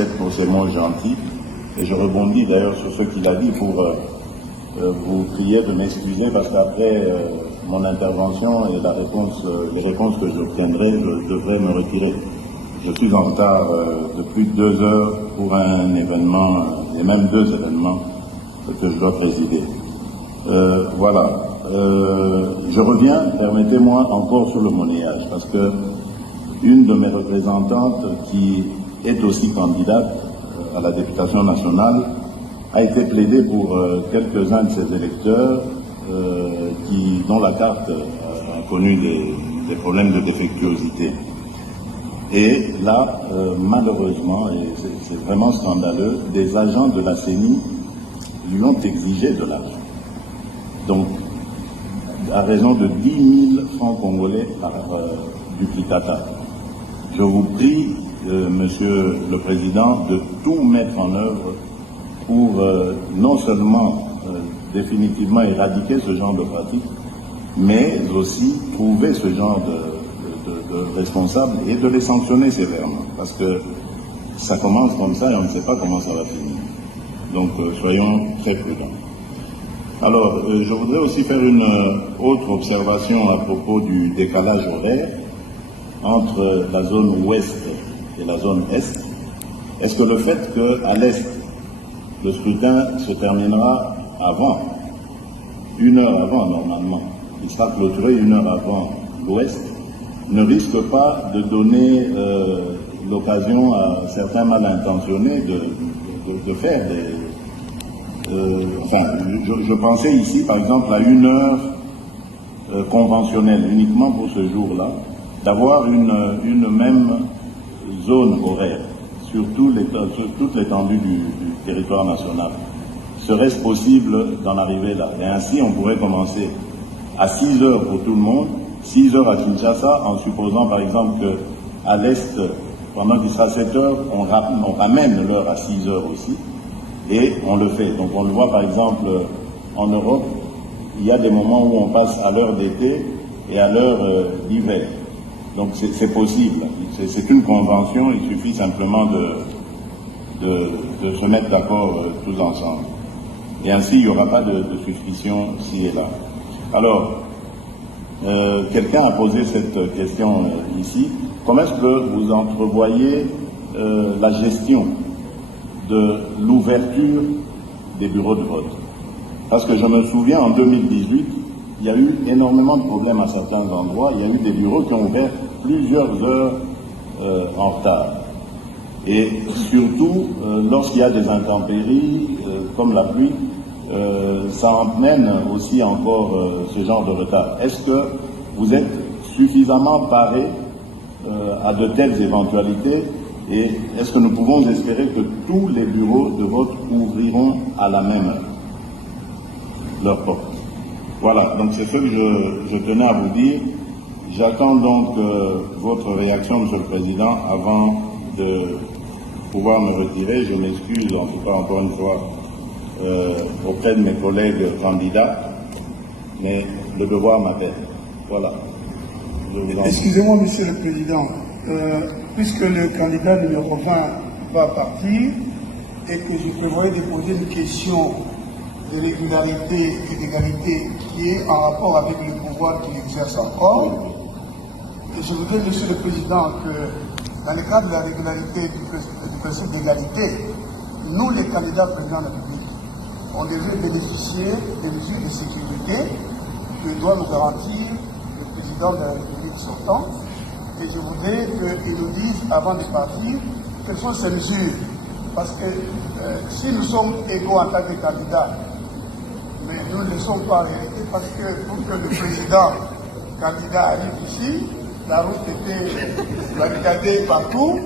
Aniceto pour ces mots gentils. Et je rebondis d'ailleurs sur ce qu'il a dit pour vous prier de m'excuser parce qu'après mon intervention et les réponses que j'obtiendrai, je devrais me retirer. Je suis en retard de plus de 2 heures pour un événement, et même 2 événements que je dois présider. Voilà. Je reviens, permettez-moi, encore sur le monnayage, parce que une de mes représentantes, qui est aussi candidate à la députation nationale, a été plaidée pour quelques-uns de ses électeurs dont la carte a connu des problèmes de défectuosité. Et là, malheureusement, et c'est vraiment scandaleux, des agents de la CENI lui ont exigé de l'argent. Donc, à raison de 10 000 francs congolais par duplicata. Je vous prie, Monsieur le Président, de tout mettre en œuvre pour non seulement définitivement éradiquer ce genre de pratique, mais aussi trouver ce genre de responsables et de les sanctionner sévèrement, parce que ça commence comme ça et on ne sait pas comment ça va finir. Donc soyons très prudents. Alors, je voudrais aussi faire une autre observation à propos du décalage horaire entre la zone ouest et la zone est. Est-ce que le fait qu'à l'est, le scrutin se terminera avant, 1 heure avant normalement, il sera clôturé 1 heure avant l'ouest, ne risque pas de donner l'occasion à certains mal intentionnés de faire des... je pensais ici, par exemple, à 1 heure conventionnelle, uniquement pour ce jour-là, d'avoir une même zone horaire sur toute l'étendue du territoire national. Serait-ce possible d'en arriver là? Et ainsi, on pourrait commencer à 6 heures pour tout le monde, 6 heures à Kinshasa, en supposant par exemple qu'à l'Est, pendant qu'il sera 7 heures, on ramène l'heure à 6 heures aussi, et on le fait. Donc on le voit par exemple en Europe, il y a des moments où on passe à l'heure d'été et à l'heure d'hiver. Donc c'est possible, c'est une convention, il suffit simplement de se mettre d'accord tous ensemble. Et ainsi, il n'y aura pas de suspicion ci et là. Alors, quelqu'un a posé cette question ici. Comment est-ce que vous entrevoyez la gestion de l'ouverture des bureaux de vote? Parce que je me souviens, en 2018, il y a eu énormément de problèmes à certains endroits. Il y a eu des bureaux qui ont ouvert plusieurs heures en retard. Et surtout, lorsqu'il y a des intempéries, comme la pluie, ça entraîne aussi encore ce genre de retard. Est-ce que vous êtes suffisamment paré à de telles éventualités et est-ce que nous pouvons espérer que tous les bureaux de vote ouvriront à la même heure leurs portes? Voilà, donc c'est ce que je tenais à vous dire. J'attends donc votre réaction, Monsieur le Président, avant de pouvoir me retirer. Je m'excuse en tout cas encore une fois auprès de mes collègues candidats, mais le devoir m'appelle. Voilà. Excusez-moi, Monsieur le Président, puisque le candidat numéro 20 va partir et que je prévoyais de poser une question de régularité et d'égalité qui est en rapport avec le pouvoir qu'il exerce encore, et je voudrais, Monsieur le Président, que dans le cadre de la régularité du principe d'égalité, nous, les candidats présidents de la République, on devait bénéficier des mesures de sécurité que doit nous garantir le président de la République sortant. Et je voudrais qu'il nous dise, avant de partir, quelles sont ces mesures. Parce que si nous sommes égaux en tant que candidats, mais nous ne le sommes pas en réalité, parce que pour que le président candidat arrive ici, la route était barricadée partout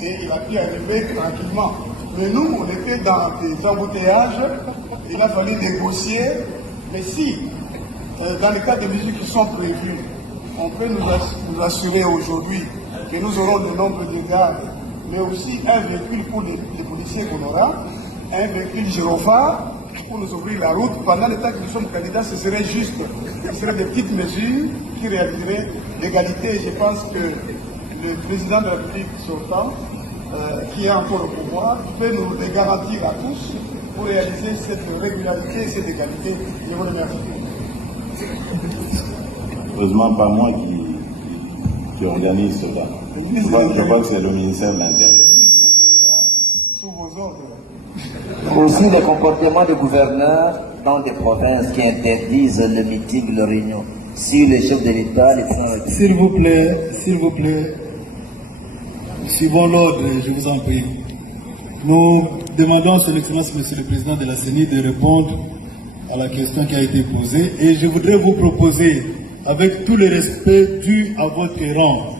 et il a pu arriver tranquillement. Mais nous, on était dans des embouteillages, il a fallu négocier. Mais si, dans les cas de mesures qui sont prévues, on peut nous assurer aujourd'hui que nous aurons le nombre de gardes, mais aussi un véhicule pour les policiers qu'on aura, un véhicule gyrophare pour nous ouvrir la route. Pendant le temps que nous sommes candidats, ce serait juste, ce seraient des petites mesures qui réaliseraient l'égalité. Je pense que le président de la République sortant qui est encore au pouvoir, peut nous les garantir à tous pour réaliser cette régularité et cette égalité. Je vous remercie. Heureusement, pas moi qui organise cela. Je crois que c'est le ministère de l'Intérieur. Sous vos ordres. Aussi les comportements des gouverneurs dans des provinces qui interdisent le meeting, le réunion. Si le chef de l'État, s'il vous plaît, suivons l'ordre, je vous en prie. Nous demandons à son Excellence, Monsieur le Président de la CENI, de répondre à la question qui a été posée et je voudrais vous proposer, avec tout le respect dû à votre rang,